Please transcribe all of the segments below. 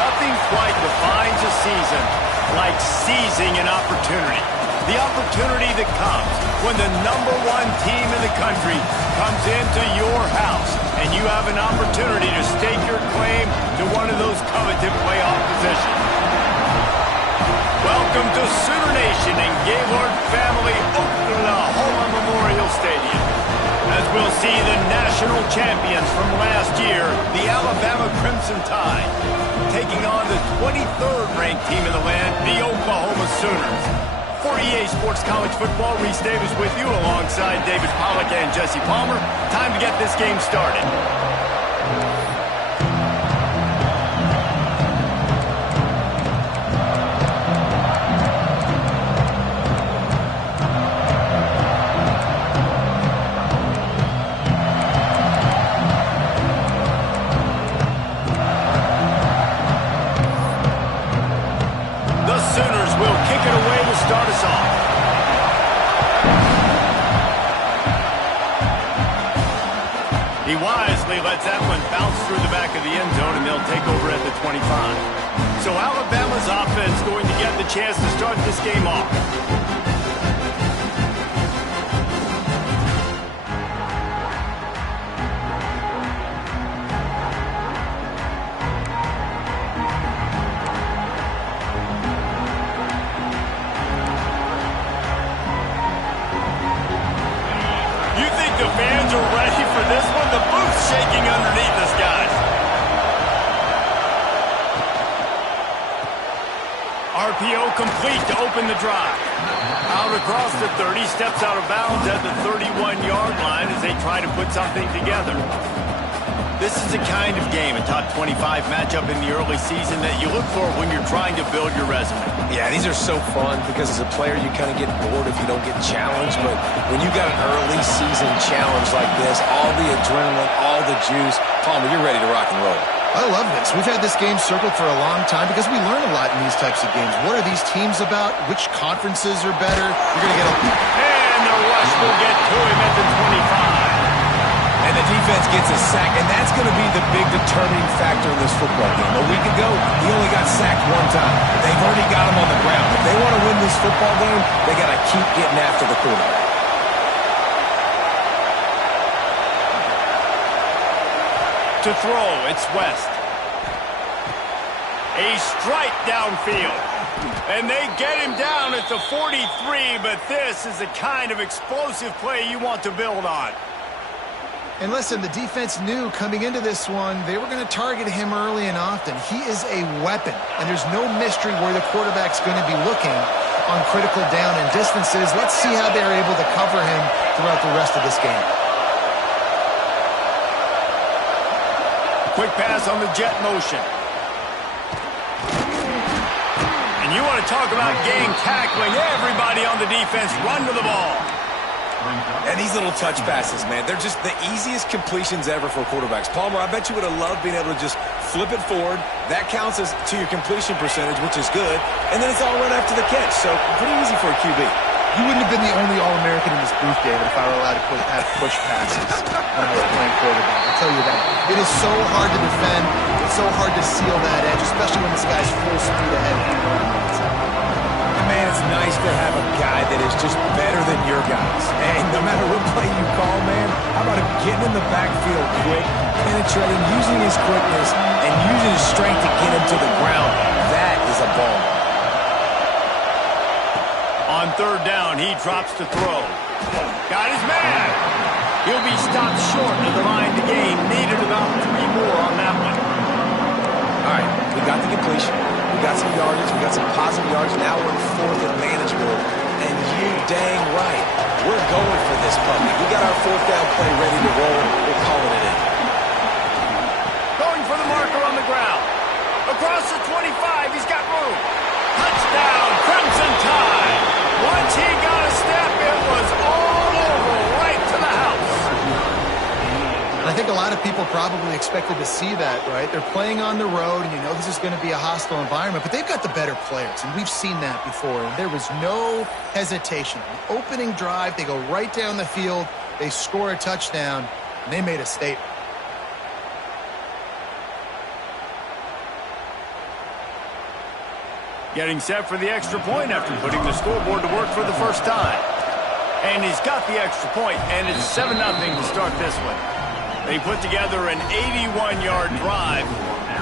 Nothing quite defines a season like seizing an opportunity. The opportunity that comes when the #1 team in the country comes into your house and you have an opportunity to stake your claim to one of those coveted playoff positions. Welcome to Sooner Nation and Gaylord family Oklahoma Memorial Stadium, as we'll see the national champions from last year, the Alabama Crimson Tide, taking on the 23rd ranked team in the land, the Oklahoma Sooners. For EA Sports College Football, Reese Davis with you alongside David Pollack and Jesse Palmer. Time to get this game started. Start us off. He wisely lets that one bounce through the back of the end zone, and they'll take over at the 25. So Alabama's offense going to get the chance to start this game off. The fans are ready for this one. The booth's shaking underneath us, guys. RPO complete to open the drive. Out across the 30, steps out of bounds at the 31-yard line as they try to put something together. This is the kind of game, a top 25 matchup in the early season, that you look for when you're trying to build your resume. Yeah, these are so fun because as a player you kind of get bored if you don't get challenged, but when you got an early season challenge like this, all the adrenaline, all the juice, Palmer, you're ready to rock and roll. I love this. We've had this game circled for a long time because we learn a lot in these types of games. What are these teams about? Which conferences are better? You're going to get a... And the rush will get to him at the 25. And the defense gets a sack, and that's going to be the big determining factor in this football game. A week ago, he only got sacked one time. They've already got him on the ground. If they want to win this football game, they got to keep getting after the quarterback. To throw, it's West. A strike downfield. And they get him down at the 43, but this is the kind of explosive play you want to build on. And listen, the defense knew coming into this one, they were going to target him early and often. He is a weapon, and there's no mystery where the quarterback's going to be looking on critical down and distances. Let's see how they're able to cover him throughout the rest of this game. Quick pass on the jet motion. And you want to talk about game tackling. Everybody on the defense run to the ball. And these little touch passes, man, they're just the easiest completions ever for quarterbacks. Palmer, I bet you would have loved being able to just flip it forward. That counts as to your completion percentage, which is good. And then it's all right after the catch. So pretty easy for a QB. You wouldn't have been the only All-American in this booth, David, if I were allowed to have push passes when I was playing quarterback. I'll tell you that. It is so hard to defend. It's so hard to seal that edge, especially when this guy's full speed ahead. Man, it's nice to have a guy that is just better than your guys. And no matter what play you call, man, how about him getting in the backfield quick, penetrating, using his quickness, and using his strength to get him to the ground? That is a ball. On third down, he drops to throw. Got his man. He'll be stopped short of the line to gain. Needed about 3 more on that one. All right, we got the completion. We got some yardage. We got some positive yards. Now we're in fourth and manageable. And you dang right, we're going for this puppy. We got our fourth down play ready to roll. We're calling it in. Going for the marker on the ground. Across the 25, he's got room. Touchdown, Crimson Tide. Once he got a step, it was all over, right to the house. I think a lot of people probably expected to see that, right? They're playing on the road, and you know this is going to be a hostile environment, but they've got the better players, and we've seen that before, and there was no hesitation. The opening drive, they go right down the field, they score a touchdown, and they made a statement. Getting set for the extra point after putting the scoreboard to work for the first time. And he's got the extra point, and it's 7-0 to start this one. They put together an 81-yard drive,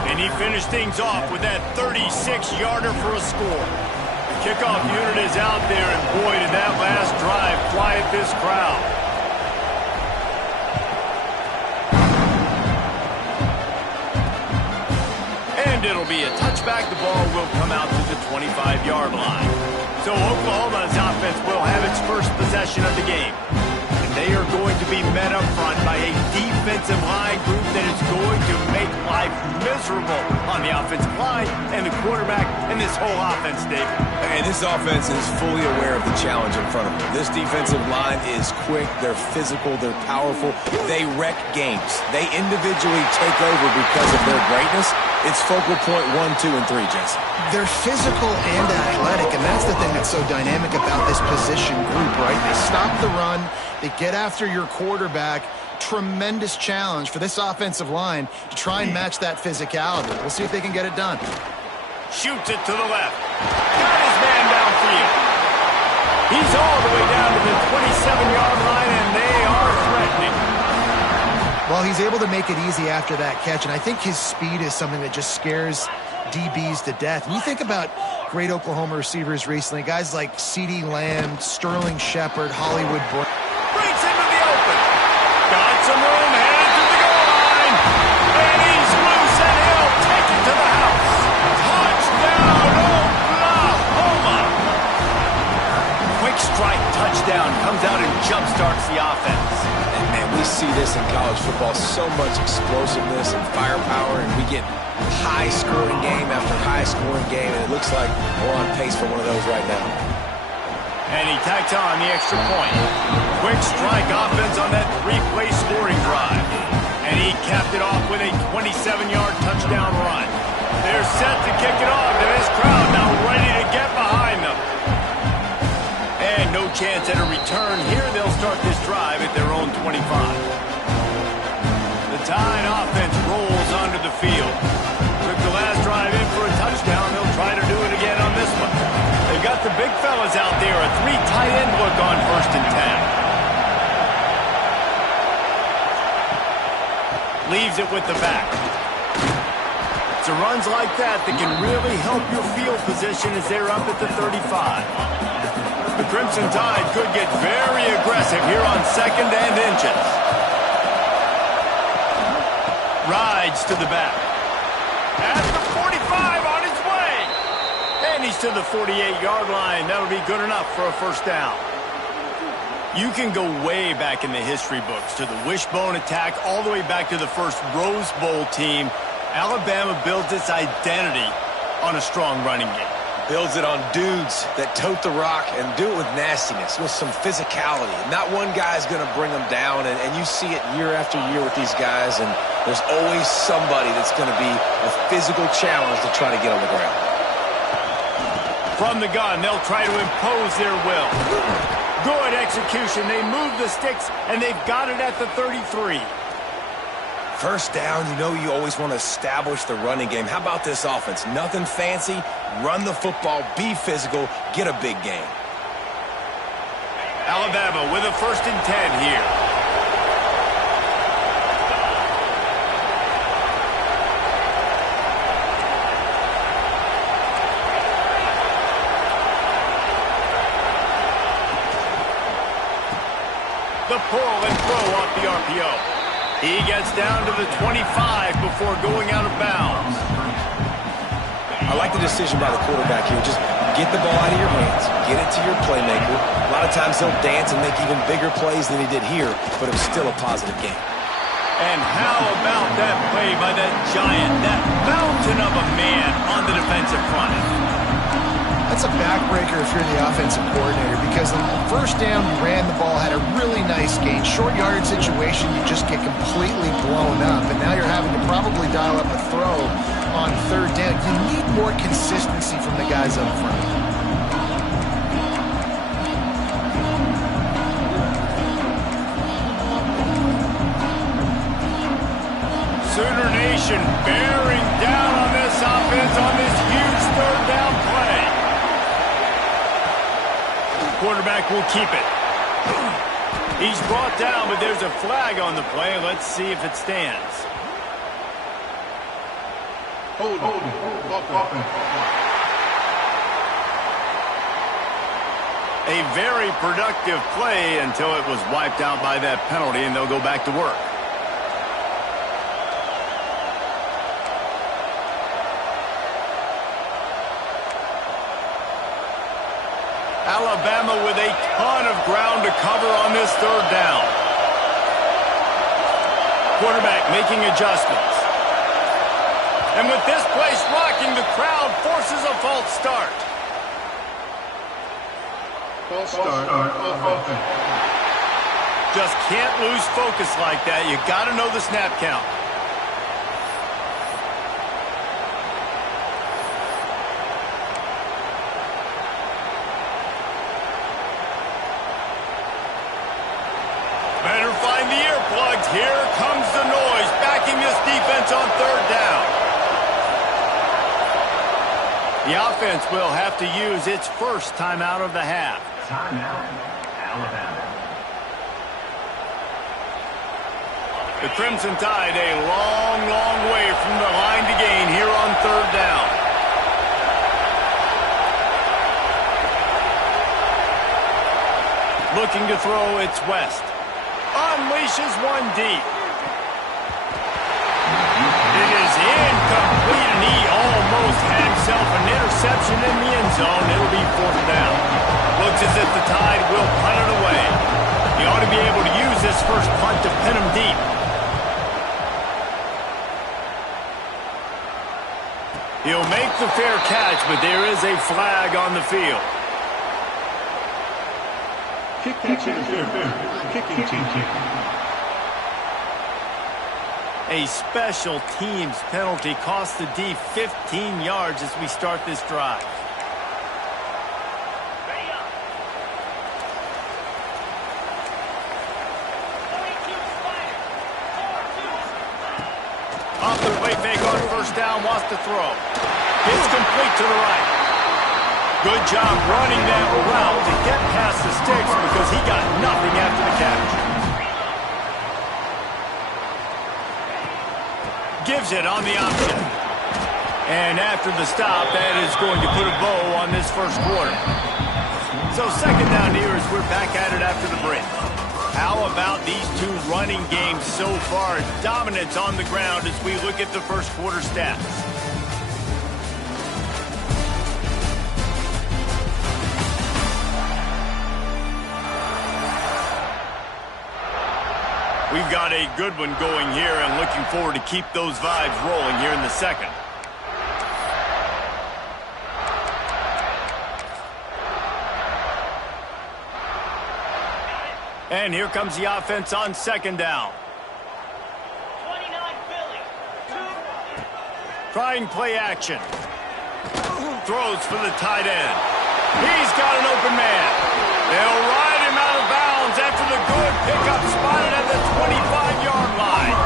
and he finished things off with that 36-yarder for a score. The kickoff unit is out there, and boy, did that last drive quiet this crowd. And it'll be a touchback. The ball will come out to the 25-yard line. So Oklahoma's offense will have its first possession of the game. And they are going to be met up front by a defensive line group that is going to make life miserable on the offensive line and the quarterback and this whole offense, Dave. And this offense is fully aware of the challenge in front of them. This defensive line is quick, they're physical, they're powerful, they wreck games. They individually take over because of their greatness. It's focal point 1, 2, and 3, Jesse. They're physical and athletic, and that's the thing that's so dynamic about this position group, right? They stop the run, they get after your quarterback. Tremendous challenge for this offensive line to try and match that physicality. We'll see if they can get it done. Shoots it to the left. Got his man downfield. He's all the way down to the 27-yard line, and they are threatening. Well, he's able to make it easy after that catch, and I think his speed is something that just scares DBs to death. When you think about great Oklahoma receivers recently, guys like CeeDee Lamb, Sterling Shepard, Hollywood Brown. Breaks into the open. Got some room, headed to the goal line. And he's loose, and he'll take it to the house. Touchdown, Oklahoma. Quick strike touchdown comes out and jumpstarts the offense. And man, we see this in college football, so much explosiveness and firepower, and we get high-scoring game after high-scoring game, and it looks like we're on pace for one of those right now. And he tacks on the extra point. Quick strike offense on that three-play scoring drive. And he capped it off with a 27-yard touchdown run. They're set to kick it off, and this crowd now ready to get behind them. And no chance at a return here. They'll start this drive at their own 25. The Tide offense rolls onto the field. Took the last drive in for a touchdown. They'll try to do it again on this one. They've got the big fellas out there. A 3 tight end look on 1st and 10. Leaves it with the back. It's runs like that that can really help your field position as they're up at the 35. The Crimson Tide could get very aggressive here on 2nd and inches. Rides to the back. At the 45 on his way. And he's to the 48-yard line. That'll be good enough for a first down. You can go way back in the history books to the wishbone attack, all the way back to the first Rose Bowl team. Alabama builds its identity on a strong running game. Builds it on dudes that tote the rock and do it with nastiness, with some physicality. Not one guy's going to bring them down, and you see it year after year with these guys, and there's always somebody that's going to be a physical challenge to try to get on the ground. From the gun, they'll try to impose their will. Good execution. They move the sticks, and they've got it at the 33. First down, you know you always want to establish the running game. How about this offense? Nothing fancy. Run the football, be physical, get a big gain. Alabama with a 1st and 10 here. The pull and throw off the RPO. He gets down to the 25 before going out of bounds. I like the decision by the quarterback here. Just get the ball out of your hands, get it to your playmaker. A lot of times he'll dance and make even bigger plays than he did here, but it was still a positive game. And how about that play by that giant, that mountain of a man on the defensive front? That's a backbreaker if you're the offensive coordinator, because on the first down, you ran the ball, had a really nice gain. Short yardage situation, you just get completely blown up, and now you're having to probably dial up a throw on 3rd down. You need more consistency from the guys up front. Sooner Nation bearing down on this offense on this huge 3rd down play. quarterback will keep it. He's brought down, but there's a flag on the play. Let's see if it stands. Hold. A very productive play until it was wiped out by that penalty, and they'll go back to work. Alabama with a ton of ground to cover on this third down. Quarterback making adjustments. And with this place rocking, the crowd forces a false start. False start. Just can't lose focus like that. You got to know the snap count. Better find the earplugs. Here comes the noise, backing this defense on third down. The offense will have to use its first timeout of the half. Timeout, Alabama. The Crimson Tide a long, long way from the line to gain here on third down. Looking to throw, it's West. Unleashes one deep. It is incomplete, and he almost had himself an interception in the end zone. It'll be fourth down. Looks as if the Tide will punt it away. He ought to be able to use this first punt to pin him deep. He'll make the fair catch, but there is a flag on the field. A special teams penalty cost the D 15 yards as we start this drive. Off the play fake on first down, wants to throw. It's complete to the right. Good job running that route to get past the sticks because he got nothing after the catch. Gives it on the option. And after the stop, that is going to put a bow on this first quarter. So second down here as we're back at it after the break. How about these two running games so far? Dominance on the ground as we look at the first quarter stats. We've got a good one going here and looking forward to keep those vibes rolling here in the second. And here comes the offense on second down. 29 Philly. Trying play action. Throws for the tight end. He's got an open man. They'll ride him out of bounds after the good pickup spotted at the 25-yard line.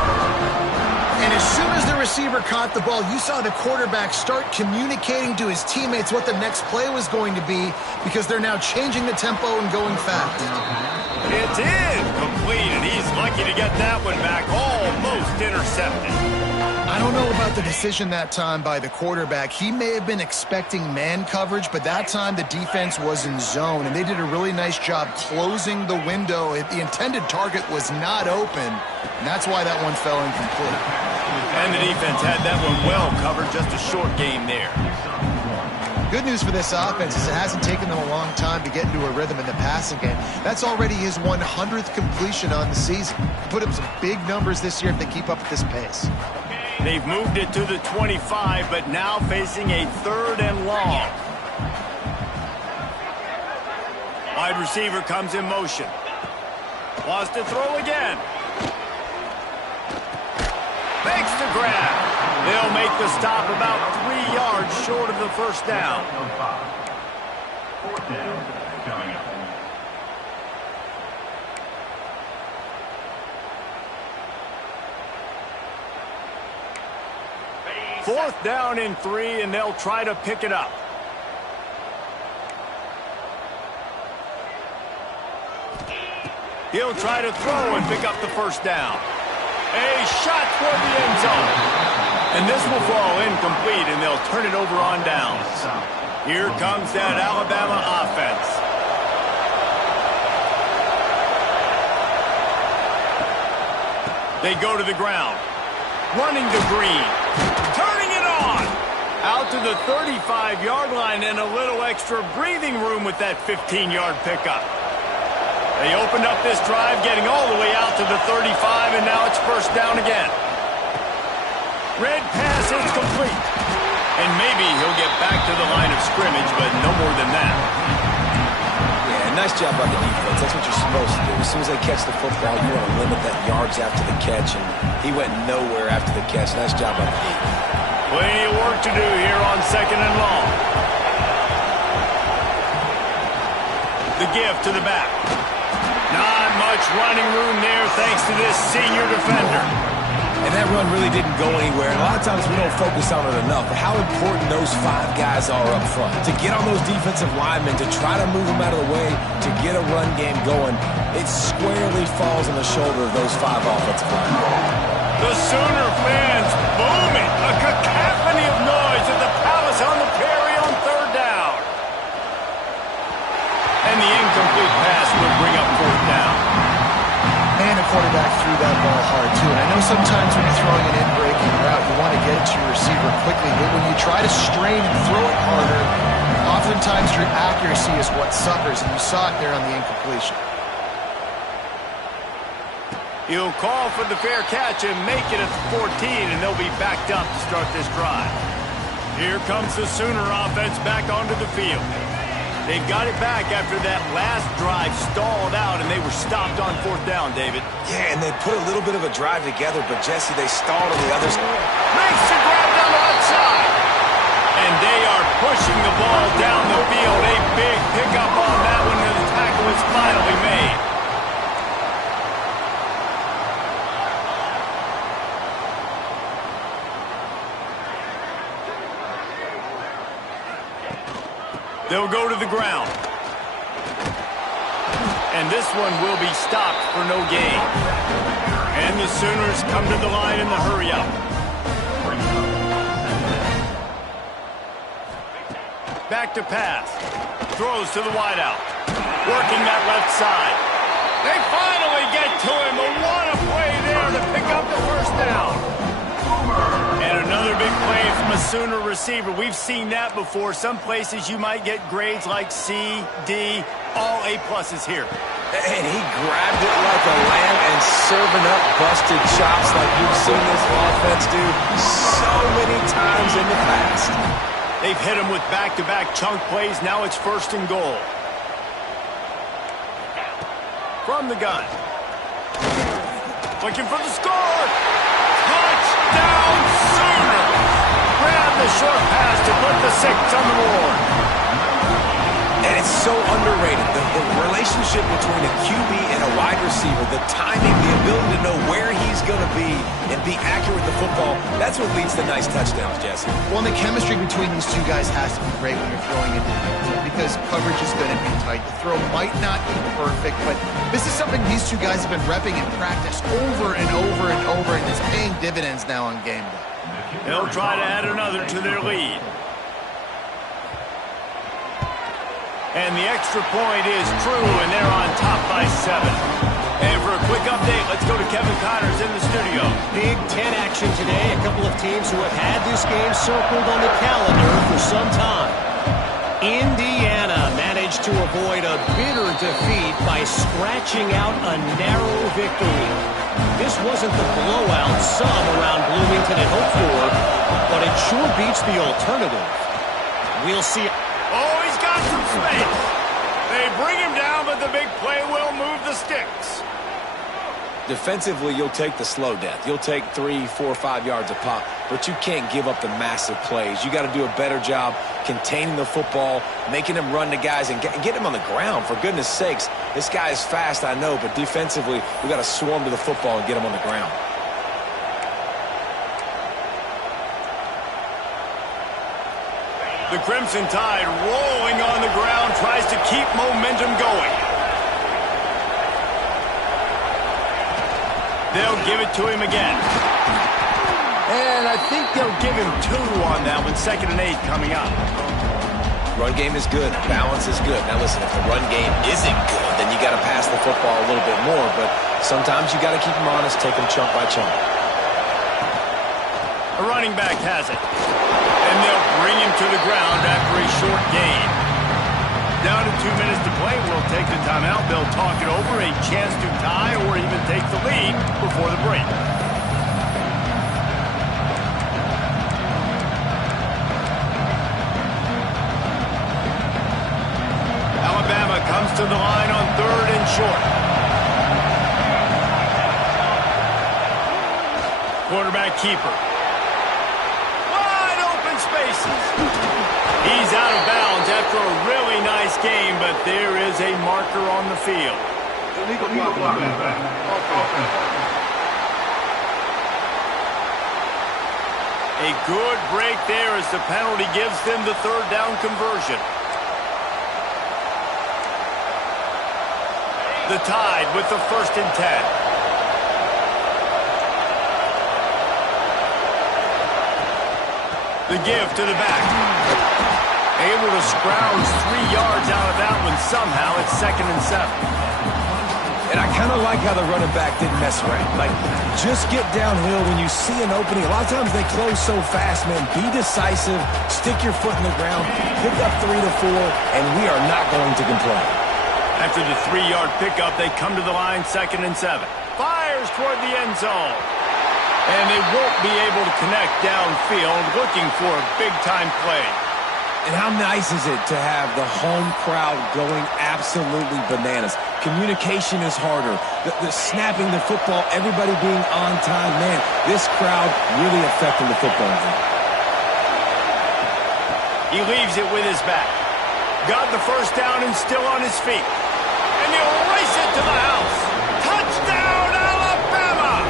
And as soon as the receiver caught the ball, you saw the quarterback start communicating to his teammates what the next play was going to be because they're now changing the tempo and going fast. It's incomplete, and he's lucky to get that one back, almost intercepted. I don't know about the decision that time by the quarterback. He may have been expecting man coverage, but that time the defense was in zone, and they did a really nice job closing the window. The intended target was not open, and that's why that one fell incomplete. And the defense had that one well covered, just a short game there. Good news for this offense is it hasn't taken them a long time to get into a rhythm in the passing game. That's already his 100th completion on the season. Put up some big numbers this year if they keep up at this pace. They've moved it to the 25, but now facing a third and long. Wide receiver comes in motion. Wants to throw again. Makes the grab. They'll make the stop about 3 yards short of the first down. Fourth down coming up. Fourth down and 3, and they'll try to pick it up. He'll try to throw and pick up the first down. A shot toward the end zone. And this will fall incomplete, and they'll turn it over on downs. Here comes that Alabama offense. They go to the ground. Running to Green. Turning it on. Out to the 35-yard line and a little extra breathing room with that 15-yard pickup. They opened up this drive, getting all the way out to the 35, and now it's first down again. Red pass is complete. And maybe he'll get back to the line of scrimmage, but no more than that. Yeah, nice job by the defense. That's what you're supposed to do. As soon as they catch the football, you want to limit that yards after the catch, and he went nowhere after the catch. Nice job by the defense. Plenty of work to do here on 2nd and long. The give to the back. Not much running room there thanks to this senior defender. And that run really didn't go anywhere. And a lot of times we don't focus on it enough, but how important those 5 guys are up front. To get on those defensive linemen, to try to move them out of the way, to get a run game going, it squarely falls on the shoulder of those 5 offensive linemen. The Sooner fans booming. A cacophony of noise at the Palace on the Prairie on 3rd down. And the incomplete pass will bring up 4th down. And the quarterback threw that ball hard, too. And I know sometimes when you're throwing an in-breaking route, you want to get it to your receiver quickly. But when you try to strain and throw it harder, oftentimes your accuracy is what suffers. And you saw it there on the incompletion. He'll call for the fair catch and make it at the 14, and they'll be backed up to start this drive. Here comes the Sooner offense back onto the field. They've got it back after that last drive stalled out, and they were stopped on 4th down, David. Yeah, and they put a little bit of a drive together, but Jesse, they stalled on the other side. Makes the grab down the outside. And they are pushing the ball down the field. A big pickup on that one, and the tackle is finally made. They'll go to the ground. And this one will be stopped for no gain. And the Sooners come to the line in the hurry-up. Back to pass. Throws to the wideout. Working that left side. They finally get to him. But what a play there to pick up the first down. And another big play from a Sooner receiver. We've seen that before. Some places you might get grades like C, D, all A+ here. And he grabbed it like a lamb and serving up busted chops like you've seen this offense do so many times in the past. They've hit him with back-to-back chunk plays. Now it's 1st and goal. From the gun. Looking for the score. Touchdown Sooner. Grab the short pass to put the 6 on the board. And it's so underrated. The relationship between a QB and a wide receiver, the timing, the ability to know where he's going to be and be accurate with the football, that's what leads to nice touchdowns, Jesse. Well, and the chemistry between these two guys has to be great when you're throwing into the end zone because coverage is going to be tight. The throw might not be perfect, but this is something these two guys have been repping in practice over and over and over, and it's paying dividends now on game day. They'll try to add another to their lead. And the extra point is true, and they're on top by 7. And for a quick update, let's go to Kevin Connors in the studio. Big Ten action today. A couple of teams who have had this game circled on the calendar for some time. Indiana managed to avoid a bitter defeat by scratching out a narrow victory. This wasn't the blowout some around Bloomington had hoped for, but it sure beats the alternative. We'll see. Oh, he's got some space. They bring him down, but the big play will move the sticks. Defensively, you'll take the slow death. You'll take 3, 4, 5 yards a pop, but you can't give up the massive plays. You got to do a better job containing the football, making them run to guys, and get him on the ground. For goodness sakes, this guy is fast, I know, but defensively, we got to swarm to the football and get him on the ground. The Crimson Tide rolling on the ground, tries to keep momentum going. They'll give it to him again. And I think they'll give him 2 on that one. 2nd and 8 coming up. Run game is good. Balance is good. Now listen, if the run game isn't good, then you got to pass the football a little bit more. But sometimes you got to keep them honest, take them chunk by chunk. A running back has it. And they'll bring him to the ground after a short gain. Down to 2 minutes to play. We'll take the timeout. They'll talk it over. A chance to tie or even take the lead before the break. Alabama comes to the line on 3rd and short. Quarterback keeper. Wide open spaces. He's out of bounds after a really nice game, but there is a marker on the field. Illegal block. A good break there as the penalty gives them the 3rd down conversion. The Tide with the 1st and 10. The give to the back. Able to scrounge 3 yards out of that one somehow. It's 2nd and 7. And I kind of like how the running back didn't mess around. Like, just get downhill when you see an opening. A lot of times they close so fast, man. Be decisive. Stick your foot in the ground. Pick up 3 to 4, and we are not going to complain. After the 3-yard pickup, they come to the line 2nd and 7. Fires toward the end zone. And they won't be able to connect downfield, looking for a big-time play. And how nice is it to have the home crowd going absolutely bananas? Communication is harder. The snapping the football, everybody being on time. Man, this crowd really affecting the football game. He leaves it with his back. Got the 1st down and still on his feet. And he'll race it to the house. Touchdown, Alabama!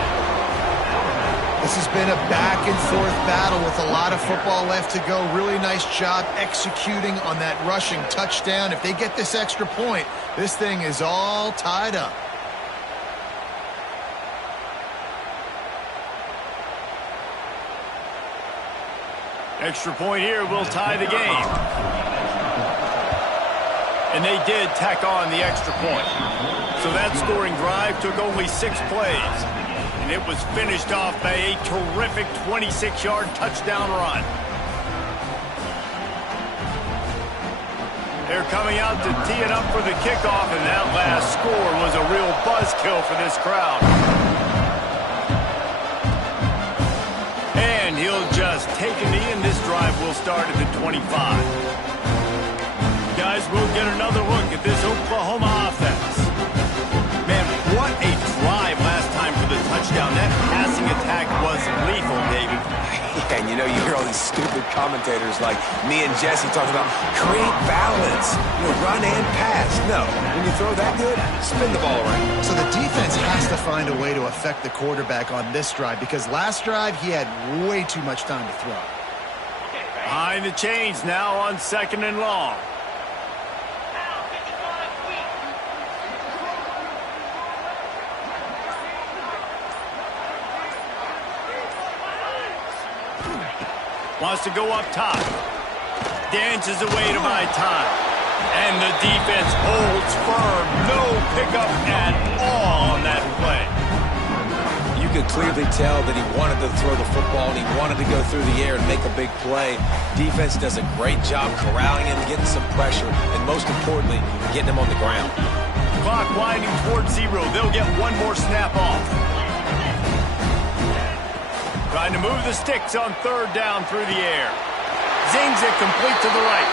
This has been a back-and-forth battle with a lot of football left to go. Really nice job executing on that rushing touchdown. If they get this extra point, this thing is all tied up. Extra point here will tie the game. And they did tack on the extra point. So that scoring drive took only 6 plays. And it was finished off by a terrific 26-yard touchdown run. They're coming out to tee it up for the kickoff, and that last score was a real buzzkill for this crowd. And he'll just take a knee, and this drive will start at the 25. Guys, we'll get another look at this Oklahoma offense. Man, what a drive last time for the touchdown. That passing attack was lethal, David. Yeah, and you know, you hear all these stupid commentators like me and Jesse talking about create balance, run and pass. No, when you throw that good, spin the ball around. So the defense has to find a way to affect the quarterback on this drive, because last drive he had way too much time to throw. Behind the chains now on 2nd and long. Wants to go up top. Dances away to buy time. And the defense holds firm. No pickup at all on that play. You could clearly tell that he wanted to throw the football and he wanted to go through the air and make a big play. Defense does a great job corralling him, getting some pressure, and most importantly, getting him on the ground. Clock winding towards 0. They'll get one more snap off. Trying to move the sticks on 3rd down through the air. Zings it complete to the right.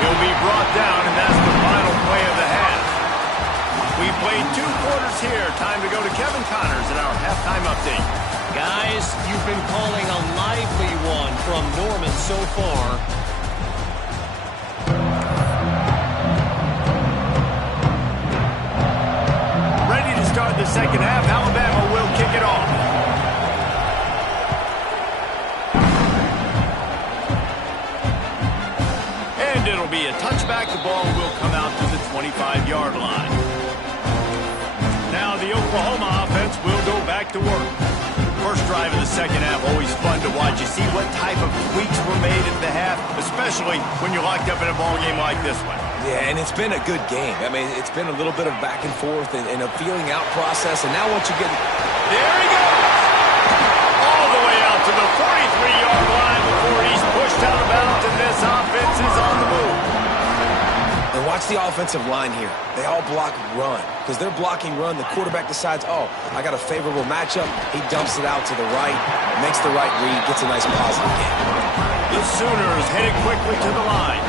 He'll be brought down, and that's the final play of the half. We played 2 quarters here. Time to go to Kevin Connors in our halftime update. Guys, you've been calling a lively one from Norman so far. Ready to start the 2nd half. Alabama will kick it off. It'll be a touchback. The ball will come out to the 25-yard line. Now the the Oklahoma offense will go back to work. First drive of the second half, always fun to watch. You see what type of tweaks were made at the half, especially when you're locked up in a ball game like this one. Yeah, and it's been a good game. I mean, it's been a little bit of back and forth and a feeling out process. And now once you get... There he goes! All the way out to the 43-yard line before he's pushed out of bounds, and this offense is on the move. And watch the offensive line here. They all block run. Because they're blocking run, the quarterback decides, oh, I got a favorable matchup. He dumps it out to the right, makes the right read, gets a nice positive game. The Sooners headed quickly to the line.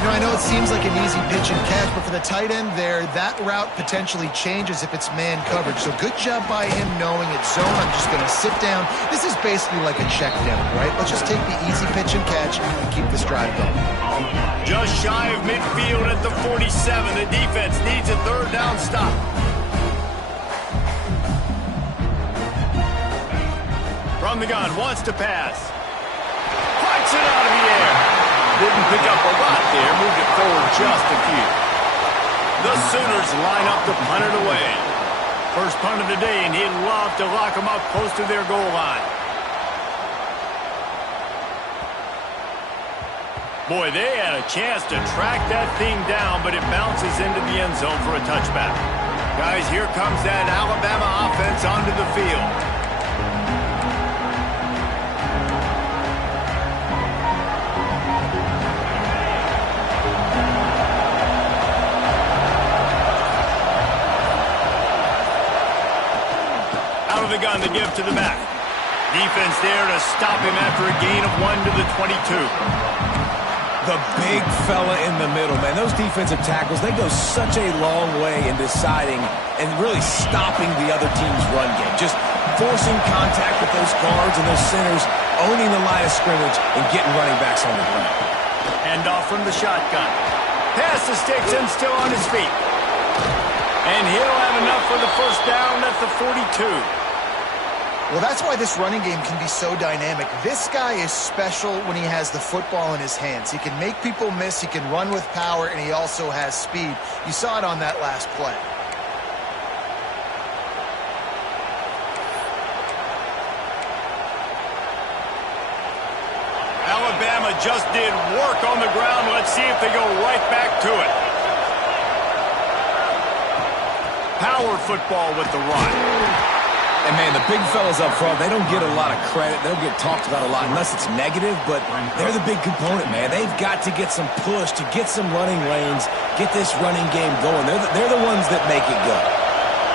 You know, I know it seems like an easy pitch and catch, but for the tight end there, that route potentially changes if it's man coverage. So good job by him knowing it's zone. I'm just going to sit down. This is basically like a check down, right? Let's just take the easy pitch and catch and keep this drive going. Just shy of midfield at the 47. The defense needs a third down stop. From the gun, wants to pass. Punts it out of the air. Didn't pick up a lot there, moved it forward just a few. The Sooners line up to punt it away. First punt of the day, and he'd love to lock them up close to their goal line. Boy, they had a chance to track that thing down, but it bounces into the end zone for a touchback. Guys, here comes that Alabama offense onto the field. The gun to give to the back. Defense there to stop him after a gain of 1 to the 22. The big fella in the middle, man. Those defensive tackles, they go such a long way in deciding and really stopping the other team's run game. Just forcing contact with those guards and those centers, owning the line of scrimmage and getting running backs on the ground. Hand off from the shotgun. Pass the sticks and still on his feet. And he'll have enough for the first down at the 42. Well, that's why this running game can be so dynamic. This guy is special when he has the football in his hands. He can make people miss, he can run with power, and he also has speed. You saw it on that last play. Alabama just did work on the ground. Let's see if they go right back to it. Power football with the run. And, man, the big fellas up front, they don't get a lot of credit. They don't get talked about a lot unless it's negative, but they're the big component, man. They've got to get some push, to get some running lanes, get this running game going. They're the ones that make it go.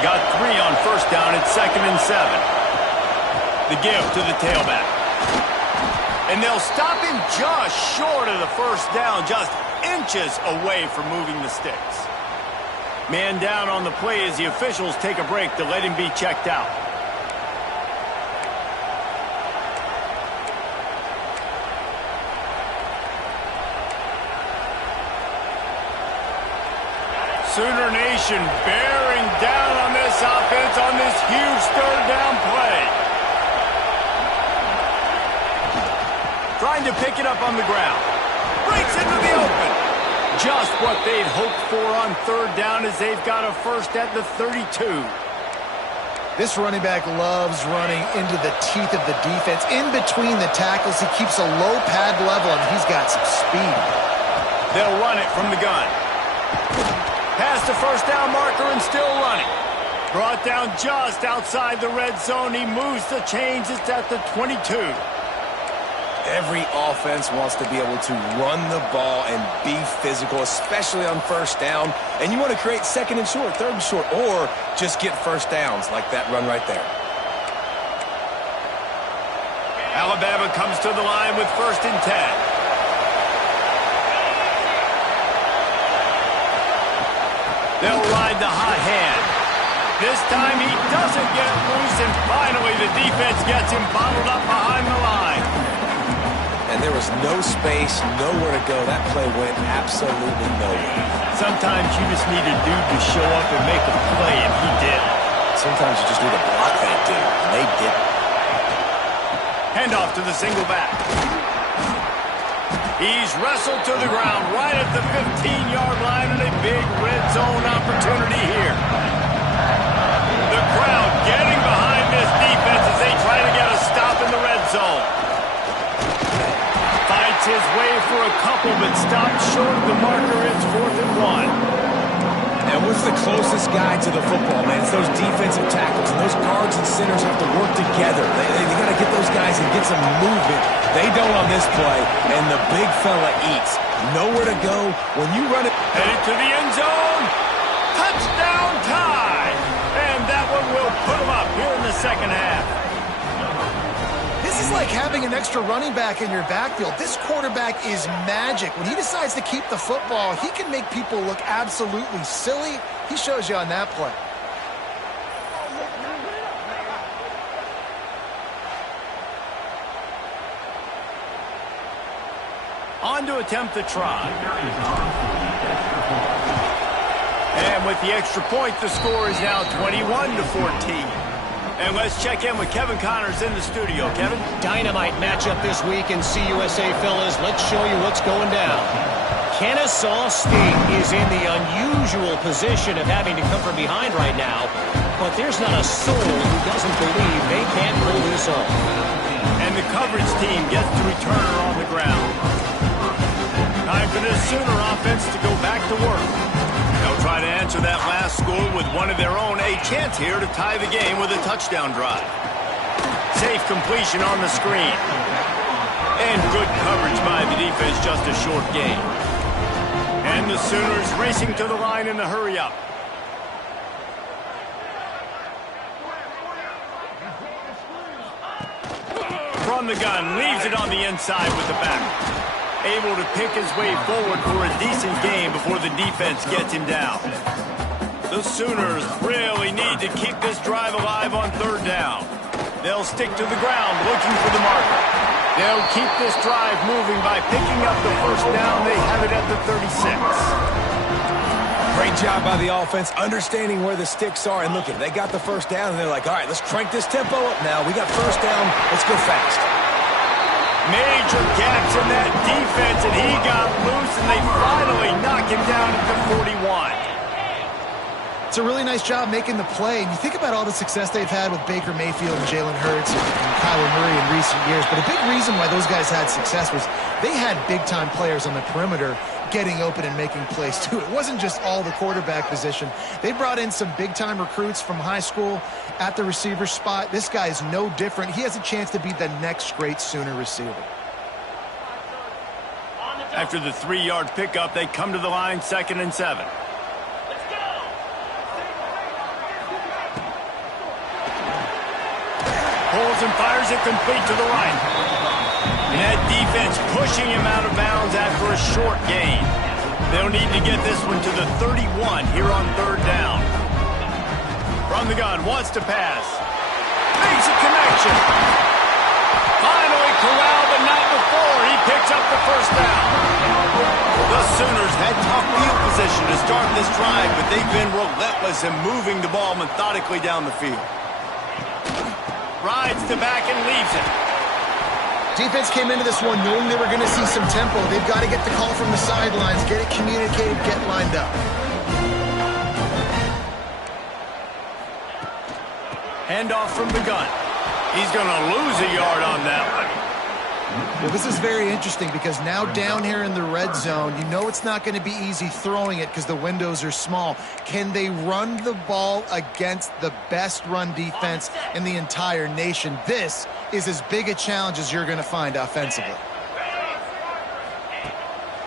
Got 3 on first down at 2nd and 7. The give to the tailback. And they'll stop him just short of the first down, just inches away from moving the sticks. Man down on the play as the officials take a break to let him be checked out. Sooner Nation bearing down on this offense on this huge third down play. Trying to pick it up on the ground. Breaks into the open. Just what they'd hoped for on third down as they've got a first at the 32. This running back loves running into the teeth of the defense. In between the tackles, he keeps a low pad level, and he's got some speed. They'll run it from the gun. Past the first down marker and still running. Brought down just outside the red zone. He moves the chains. It's at the 22. Every offense wants to be able to run the ball and be physical, especially on first down. And you want to create second and short, third and short, or just get first downs like that run right there. Alabama comes to the line with 1st and 10. They'll ride the hot hand. This time he doesn't get loose, and finally the defense gets him bottled up behind the line. And there was no space, nowhere to go. That play went absolutely nowhere. Sometimes you just need a dude to show up and make a play, and he did. Sometimes you just need to block that dude, and they did. Handoff to the single back. He's wrestled to the ground right at the 15-yard line, and a big red zone opportunity here. makes his way for a couple, but stops short of the marker. It's 4th and 1. And what's the closest guy to the football, man? It's those defensive tackles. And those guards and centers have to work together. They got to get those guys and get some movement. They don't on this play, and the big fella eats. Nowhere to go. When you run it... Headed to the end zone. Touchdown tie. And that one will put him up here in the second half. This is like having an extra running back in your backfield. This quarterback is magic. When he decides to keep the football, he can make people look absolutely silly. He shows you on that play. On to attempt the try. And with the extra point, the score is now 21-14. And let's check in with Kevin Connors in the studio. Kevin? Dynamite matchup this week in CUSA, fellas. Let's show you what's going down. Kennesaw State is in the unusual position of having to come from behind right now, but there's not a soul who doesn't believe they can't pull this off. And the coverage team gets the returner on the ground. Time for this Sooner offense to go back to work. They'll try to answer that last score with one of their own. A chance here to tie the game with a touchdown drive. Safe completion on the screen. And good coverage by the defense, just a short gain. And the Sooners racing to the line in the hurry-up. From the gun, leaves it on the inside with the back. Able to pick his way forward for a decent game before the defense gets him down. The Sooners really need to keep this drive alive on 3rd down. They'll stick to the ground looking for the marker. They'll keep this drive moving by picking up the 1st down. They have it at the 36. Great job by the offense, understanding where the sticks are. And look, they got the 1st down, and they're like, all right, let's crank this tempo up now. We got 1st down. Let's go fast. Major gaps in that defense, and he got loose, and they finally knock him down at the 41. It's a really nice job making the play. And you think about all the success they've had with Baker Mayfield and Jalen Hurts and Kyler Murray in recent years. But a big reason why those guys had success was they had big-time players on the perimeter getting open and making plays, too. It wasn't just all the quarterback position. They brought in some big-time recruits from high school at the receiver spot. This guy is no different. He has a chance to be the next great Sooner receiver. After the 3-yard pickup, they come to the line 2nd and 7. Pulls and fires it complete to the right. And that defense pushing him out of bounds after a short gain. They'll need to get this one to the 31 here on 3rd down. From the gun, wants to pass. Makes a connection. Finally corralled, but not before. He picks up the 1st down. The Sooners had tough field position to start this drive, but they've been relentless in moving the ball methodically down the field. Rides to back and leaves it. Defense came into this one knowing they were going to see some tempo. They've got to get the call from the sidelines, get it communicated, get lined up. Handoff from the gun. He's going to lose a yard on that one. Well, this is very interesting because now down here in the red zone, you know it's not going to be easy throwing it because the windows are small. Can they run the ball against the best run defense in the entire nation? This is as big a challenge as you're going to find offensively.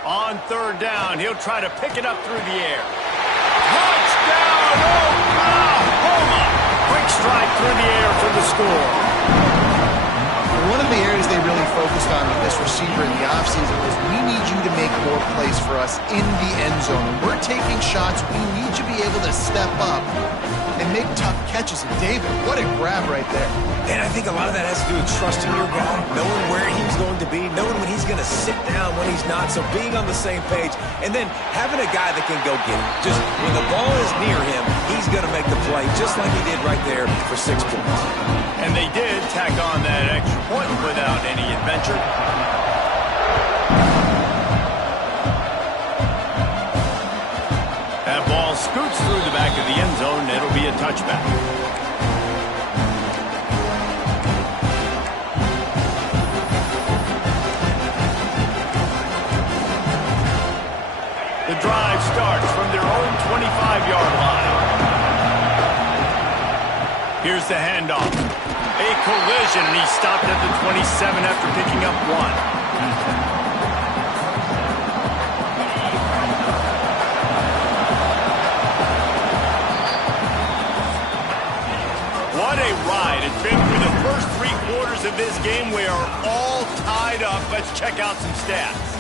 On 3rd down, he'll try to pick it up through the air. Touchdown, Oklahoma! Quick strike through the air for the score. One of the areas they really focused on with this receiver in the offseason was we need you to make more plays for us in the end zone. When we're taking shots, we need you to be able to step up and make tough catches. And David, what a grab right there. And I think a lot of that has to do with trusting your guy, knowing where he's going to be, knowing when he's going to sit down, when he's not, so being on the same page, and then having a guy that can go get it. Just when the ball is near him, he's going to make the play, just like he did right there for 6 points. And they did tack on that extra point without any adventure. That ball scoots through the back of the end zone. It'll be a touchback. drive starts from their own 25-yard line. Here's the handoff. A collision, and he stopped at the 27 after picking up 1. What a ride. It's been through the first 3 quarters of this game. We are all tied up. Let's check out some stats.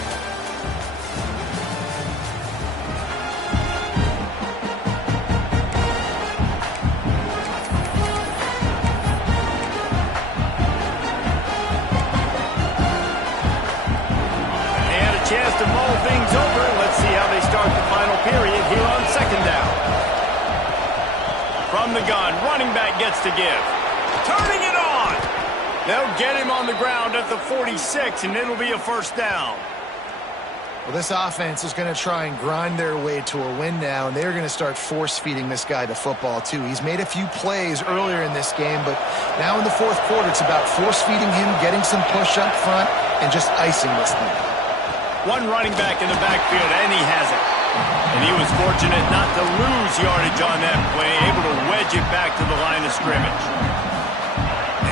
They had a chance to mull things over. Let's see how they start the final period here on 2nd down. From the gun, running back gets to give. Turning it on! They'll get him on the ground at the 46, and it'll be a 1st down. Well, this offense is going to try and grind their way to a win now, and they're going to start force-feeding this guy the football, too. He's made a few plays earlier in this game, but now in the 4th quarter, it's about force-feeding him, getting some push up front, and just icing this thing. One running back in the backfield, and he has it. And he was fortunate not to lose yardage on that play, able to wedge it back to the line of scrimmage.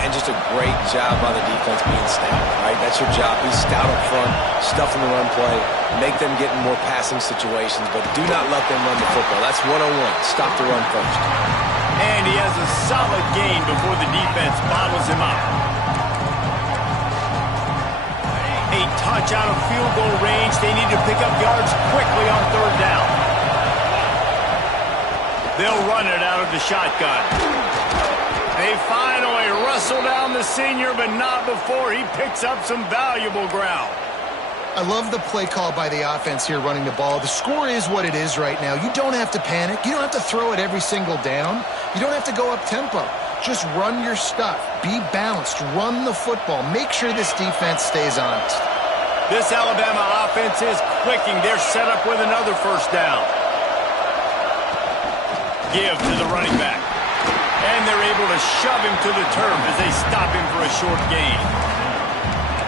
And just a great job by the defense being stout, right? That's your job. Be stout up front, stuff in the run play, make them get in more passing situations, but do not let them run the football. That's 101. Stop the run first. And he has a solid gain before the defense bottles him up. A touch out of field goal range. They need to pick up yards quickly on 3rd down. They'll run it out of the shotgun. They finally wrestle down the senior, but not before he picks up some valuable ground. I love the play call by the offense here running the ball. The score is what it is right now. You don't have to panic. You don't have to throw it every single down. You don't have to go up tempo. Just run your stuff. Be balanced. Run the football. Make sure this defense stays honest. This Alabama offense is clicking. They're set up with another 1st down. Give to the running back. And they're able to shove him to the turf as they stop him for a short gain.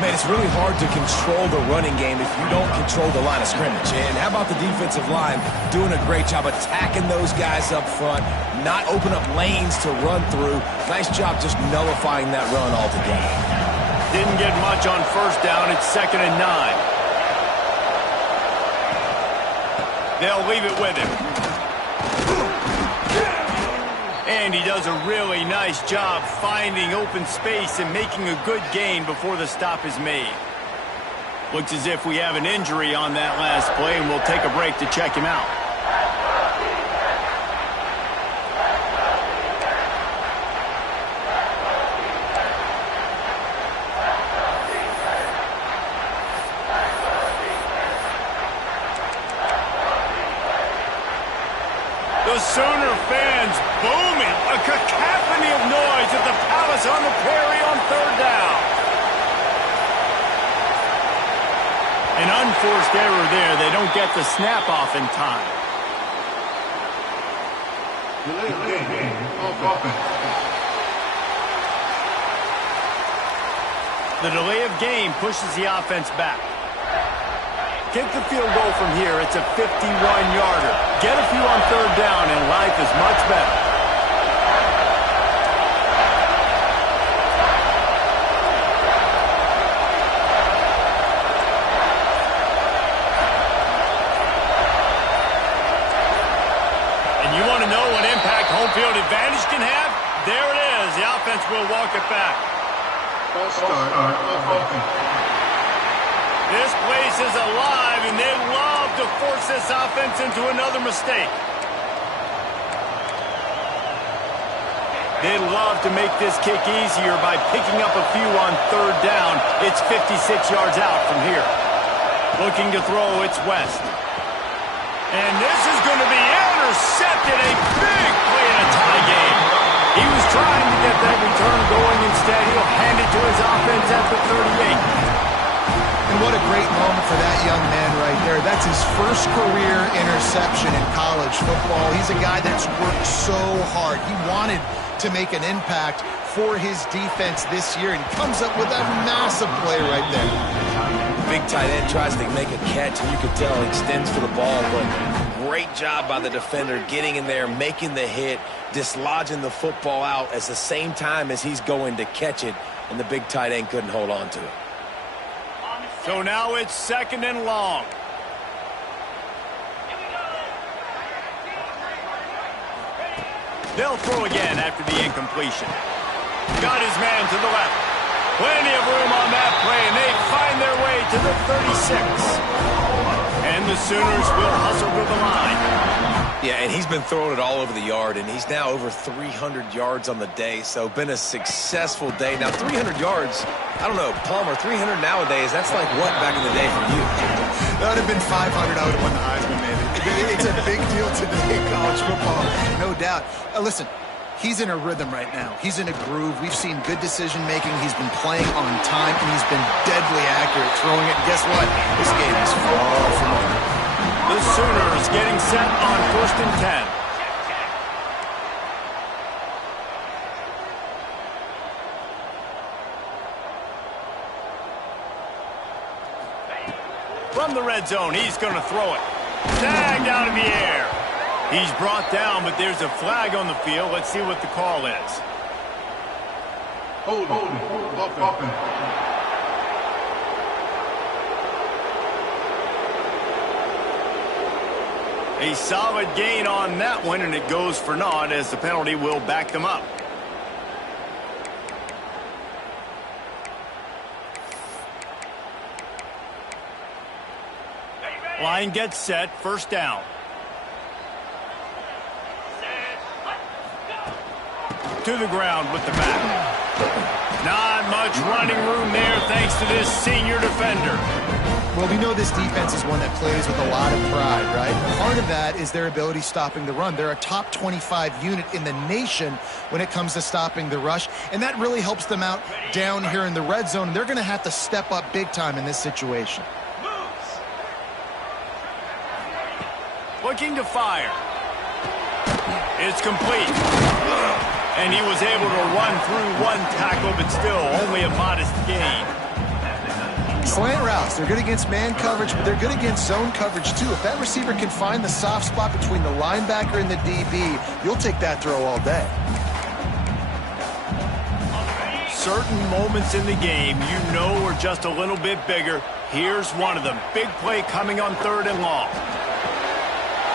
Man, it's really hard to control the running game if you don't control the line of scrimmage. And how about the defensive line doing a great job attacking those guys up front, not open up lanes to run through. Nice job just nullifying that run altogether. Didn't get much on 1st down. It's 2nd and 9. They'll leave it with him. And he does a really nice job finding open space and making a good gain before the stop is made. Looks as if we have an injury on that last play, and we'll take a break to check him out. The Sooner fans booming, a cacophony of noise at the Palace on the Prairie on 3rd down. An unforced error there. They don't get the snap off in time. The delay of game pushes the offense back. Kick the field goal from here. It's a 51-yarder. Get a few on 3rd down, and life is much better. And you want to know what impact home field advantage can have? There it is. The offense will walk it back. False start of offense. This place is alive, and they love to force this offense into another mistake. They love to make this kick easier by picking up a few on 3rd down. It's 56 yards out from here. Looking to throw, it's West. And this is going to be intercepted. A big play in a tie game. He was trying to get that return going. Instead, he'll hand it to his offense at the 38. And what a great moment for that young man right there. That's his first career interception in college football. He's a guy that's worked so hard. He wanted to make an impact for his defense this year and comes up with a massive play right there. big tight end tries to make a catch, and you can tell he extends for the ball, but great job by the defender getting in there, making the hit, dislodging the football out at the same time as he's going to catch it, and the big tight end couldn't hold on to it. So now it's 2nd and long. They'll throw again after the incompletion. Got his man to the left. Plenty of room on that play, and they find their way to the 36. And the Sooners will hustle to the line. Yeah, and he's been throwing it all over the yard, and he's now over 300 yards on the day, so been a successful day. Now, 300 yards, I don't know, Palmer, 300 nowadays, that's like what back in the day for you? That would have been 500. I would have won the Heisman, maybe. It's a big deal today in college football, no doubt. Listen, he's in a rhythm right now. He's in a groove. We've seen good decision-making. He's been playing on time, and he's been deadly accurate throwing it. And guess what? This game is far from over. The Sooners getting set on 1st and 10. From the red zone, he's going to throw it. Snagged out of the air. He's brought down, but there's a flag on the field. Let's see what the call is. Hold on. A solid gain on that one, and it goes for naught as the penalty will back them up. Line gets set, 1st down. To the ground with the back. Not much running room there thanks to this senior defender. Well, we know this defense is one that plays with a lot of pride, right? Part of that is their ability stopping the run. They're a top 25 unit in the nation when it comes to stopping the rush, and that really helps them out down here in the red zone. They're going to have to step up big time in this situation. Looking to fire. It's complete. And he was able to run through one tackle, but still only a modest gain. Slant routes, they're good against man coverage, but they're good against zone coverage too. If that receiver can find the soft spot between the linebacker and the DB, you'll take that throw all day. Certain moments in the game you know are just a little bit bigger. Here's one of them. Big play coming on 3rd and long.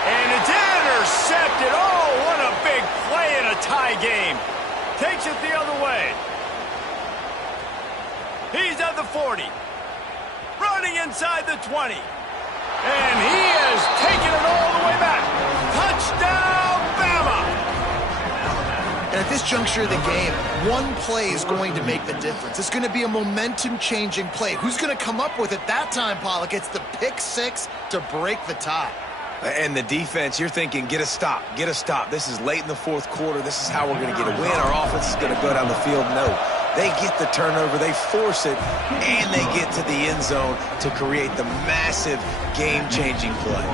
And it's intercepted. Oh, what a big play in a tie game. Takes it the other way. He's at the 40. Running inside the 20. And he has taken it all the way back. Touchdown, Bama! And at this juncture of the game, one play is going to make the difference. It's going to be a momentum-changing play. Who's going to come up with it that time, Pollock? It's the pick 6 to break the tie. And the defense, you're thinking, get a stop, get a stop. This is late in the 4th quarter. This is how we're going to get a win. Our offense is going to go down the field. No, they get the turnover, they force it, and they get to the end zone to create the massive game-changing play.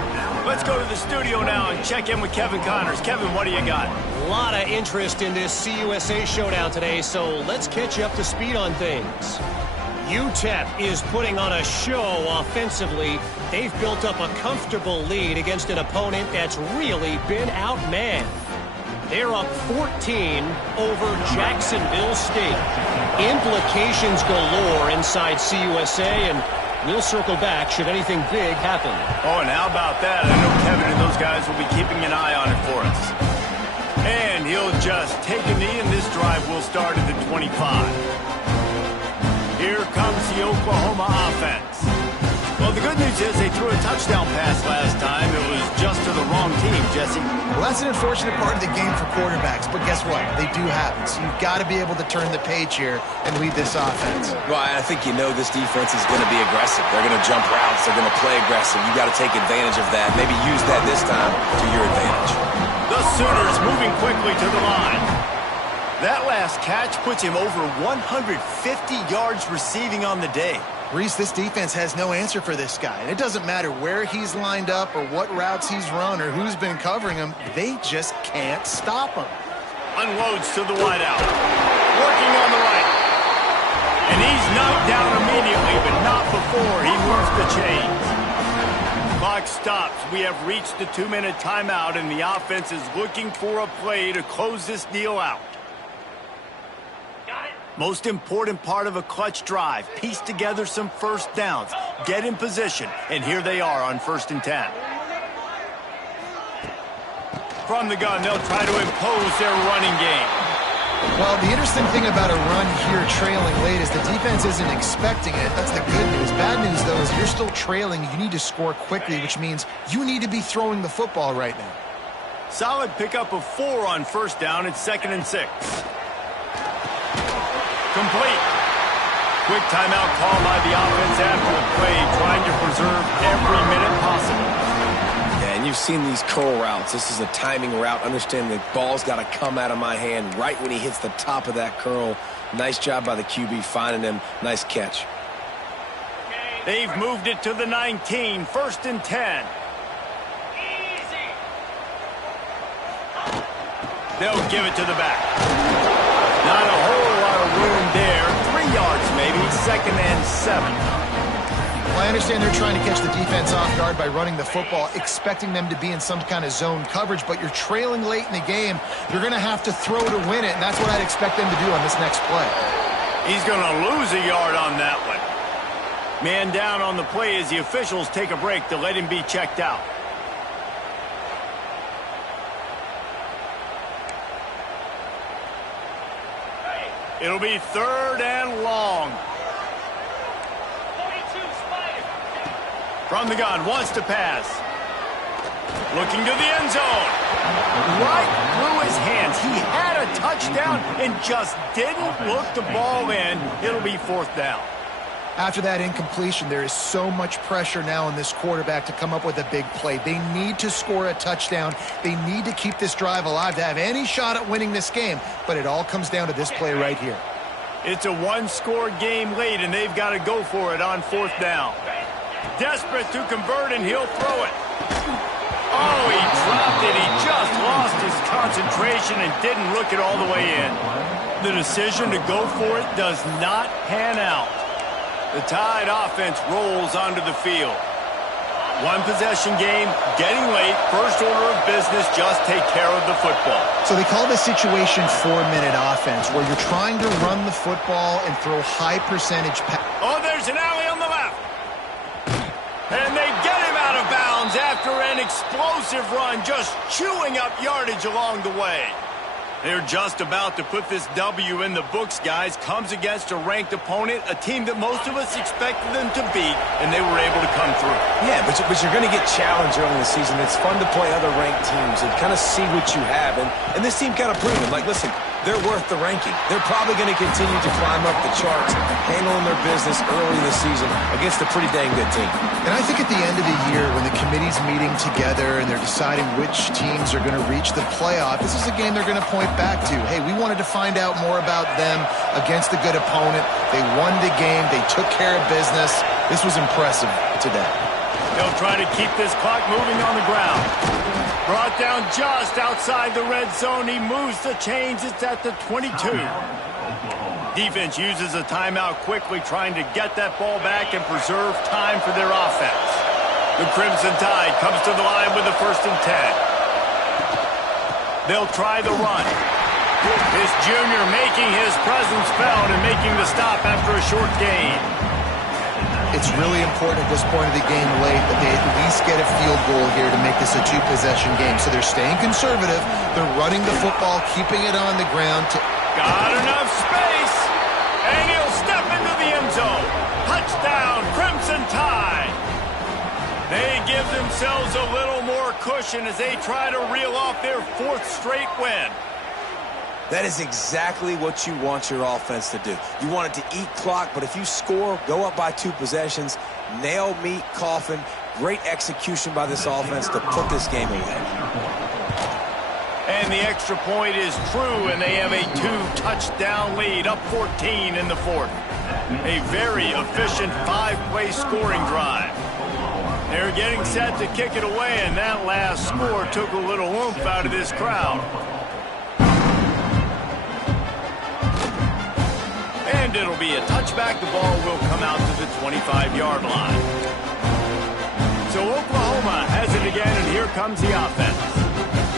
Let's go to the studio now and check in with Kevin Connors. Kevin, what do you got? A lot of interest in this CUSA showdown today, so let's catch you up to speed on things. UTEP is putting on a show offensively. They've built up a comfortable lead against an opponent that's really been outmanned. They're up 14 over Jacksonville State. Implications galore inside CUSA, and we'll circle back should anything big happen. Oh, and how about that? I know Kevin and those guys will be keeping an eye on it for us. And he'll just take a knee, and this drive will start at the 25. Here comes the Oklahoma offense. Well, the good news is they threw a touchdown pass last time. It was just to the wrong team, Jesse. Well, that's an unfortunate part of the game for quarterbacks, but guess what? They do happen. So you've got to be able to turn the page here and lead this offense. Well, I think you know this defense is going to be aggressive. They're going to jump routes. They're going to play aggressive. You got to take advantage of that. Maybe use that this time to your advantage. The Sooners moving quickly to the line. That last catch puts him over 150 yards receiving on the day. Reese, this defense has no answer for this guy. And it doesn't matter where he's lined up or what routes he's run or who's been covering him. They just can't stop him. Unloads to the wideout. Working on the right. And he's knocked down immediately, but not before he moves the chains. Clock stops. We have reached the 2-minute timeout, and the offense is looking for a play to close this deal out. Most important part of a clutch drive, piece together some first downs, get in position, and here they are on 1st and 10. From the gun, they'll try to impose their running game. Well, the interesting thing about a run here trailing late is the defense isn't expecting it. That's the good news. Bad news, though, is you're still trailing. You need to score quickly, which means you need to be throwing the football right now. Solid pickup of 4 on 1st down. It's 2nd and 6. Complete. Quick timeout call by the offense after the play, trying to preserve every minute possible. Yeah, and you've seen these curl routes. This is a timing route. Understand the ball's got to come out of my hand right when he hits the top of that curl. Nice job by the QB finding him. Nice catch. They've moved it to the 19, 1st and 10. They'll give it to the back. Not a whole lot of room there. 3 yards maybe, 2nd and 7. Well, I understand they're trying to catch the defense off guard by running the football, expecting them to be in some kind of zone coverage, but you're trailing late in the game. You're going to have to throw to win it, and that's what I'd expect them to do on this next play. He's going to lose a yard on that one. Man down on the play as the officials take a break to let him be checked out. It'll be 3rd and long. From the gun, wants to pass. Looking to the end zone. Right through his hands. He had a touchdown and just didn't look the ball in. It'll be 4th down. After that incompletion, there is so much pressure now on this quarterback to come up with a big play. They need to score a touchdown. They need to keep this drive alive to have any shot at winning this game. But it all comes down to this play right here. It's a 1-score game late, and they've got to go for it on 4th down. Desperate to convert, and he'll throw it. Oh, he dropped it. He just lost his concentration and didn't look it all the way in. The decision to go for it does not pan out. The Tide offense rolls onto the field. 1-possession game, getting late. First order of business, just take care of the football. So they call this situation 4-minute offense, where you're trying to run the football and throw high-percentage passes. Oh, there's an alley on the left. And they get him out of bounds after an explosive run, just chewing up yardage along the way. They're just about to put this W in the books, guys. Comes against a ranked opponent, a team that most of us expected them to beat, and they were able to come through. Yeah, but you're going to get challenged early in the season. It's fun to play other ranked teams and kind of see what you have. And this team kind of proved it. Like, listen, they're worth the ranking. They're probably going to continue to climb up the charts, handling their business early in the season against a pretty dang good team. And I think at the end of the year, when the committee's meeting together and they're deciding which teams are going to reach the playoff, this is a game they're going to point back to. Hey, we wanted to find out more about them against a good opponent. They won the game. They took care of business. This was impressive today. They'll try to keep this clock moving on the ground. Brought down just outside the red zone. He moves the chains. It's at the 22. Defense uses a timeout quickly, trying to get that ball back and preserve time for their offense. The Crimson Tide comes to the line with the 1st and 10. They'll try the run. This junior making his presence felt and making the stop after a short gain. It's really important at this point of the game late that they at least get a field goal here to make this a 2-possession game. So they're staying conservative. They're running the football, keeping it on the ground. Got enough space, and he'll step into the end zone. Touchdown, Crimson Tide. They give themselves a little more cushion as they try to reel off their 4th straight win. That is exactly what you want your offense to do. You want it to eat clock, but if you score, go up by 2 possessions, nail, meet, coffin. Great execution by this offense to put this game away. And the extra point is true, and they have a 2-touchdown lead, up 14 in the 4th. A very efficient 5-play scoring drive. They're getting set to kick it away, and that last score took a little oomph out of this crowd. And it'll be a touchback. The ball will come out to the 25-yard line. So Oklahoma has it again, and here comes the offense.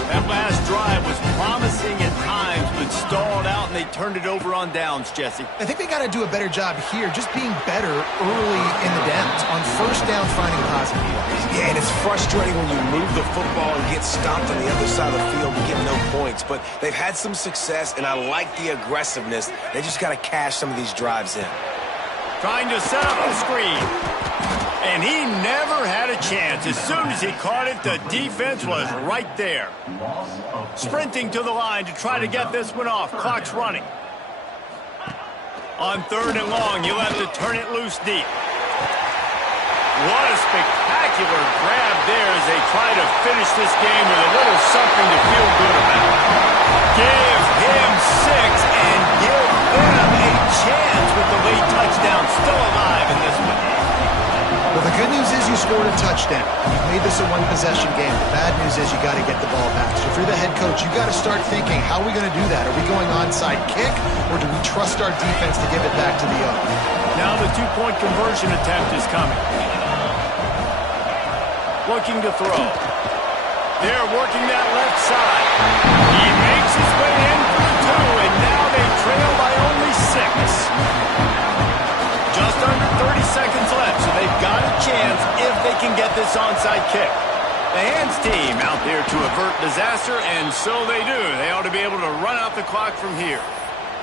That last drive was promising at times, but stalled out, and they turned it over on downs, Jesse. I think they got to do a better job here, just being better early in the downs. On first down, finding positive yards. Yeah, and it's frustrating when you move the football and get stopped on the other side of the field and get no points. But they've had some success, and I like the aggressiveness. They just got to cash some of these drives in. Trying to set up a screen. And he never had a chance. As soon as he caught it, the defense was right there. Sprinting to the line to try to get this one off. Clock's running. On 3rd and long, you'll have to turn it loose deep. What a spectacular grab there as they try to finish this game with a little something to feel good about. Give him 6 and give them a chance with the late touchdown still alive in this one. Well, the good news is you scored a touchdown. You've made this a one-possession game. The bad news is you got to get the ball back. So if you're the head coach, you got to start thinking, how are we going to do that? Are we going onside kick, or do we trust our defense to give it back to the other? Now the two-point conversion attempt is coming. Looking to throw. They're working that left side. He makes his way in for the 2, and now they trail by only 6. Just under 30 seconds left, so they've got a chance if they can get this onside kick. The hands team out there to avert disaster, and so they do. They ought to be able to run out the clock from here.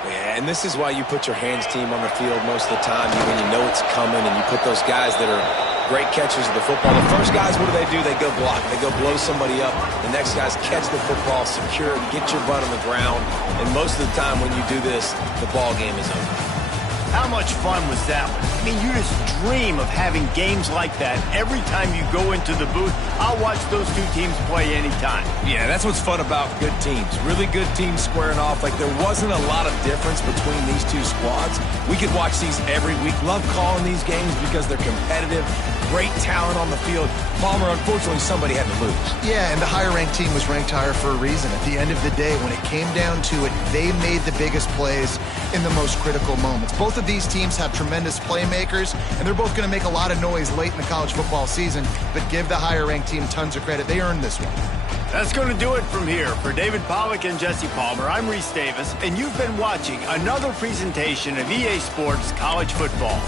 Yeah, and this is why you put your hands team on the field most of the time when you know it's coming, and you put those guys that are great catchers of the football. The first guys, what do? They go block. They go blow somebody up. The next guys catch the football, secure it, get your butt on the ground. And most of the time when you do this, the ball game is over. How much fun was that one? I mean, you just dream of having games like that every time you go into the booth. I'll watch those two teams play anytime. Yeah, that's what's fun about good teams. Really good teams squaring off. Like, there wasn't a lot of difference between these two squads. We could watch these every week. Love calling these games because they're competitive. Great talent on the field. Palmer, unfortunately, somebody had to lose. Yeah, and the higher-ranked team was ranked higher for a reason. At the end of the day, when it came down to it, they made the biggest plays in the most critical moments. Both of these teams have tremendous playmakers, and they're both going to make a lot of noise late in the college football season, but give the higher-ranked team tons of credit. They earned this one. That's going to do it from here. For David Pollack and Jesse Palmer, I'm Reese Davis, and you've been watching another presentation of EA Sports College Football.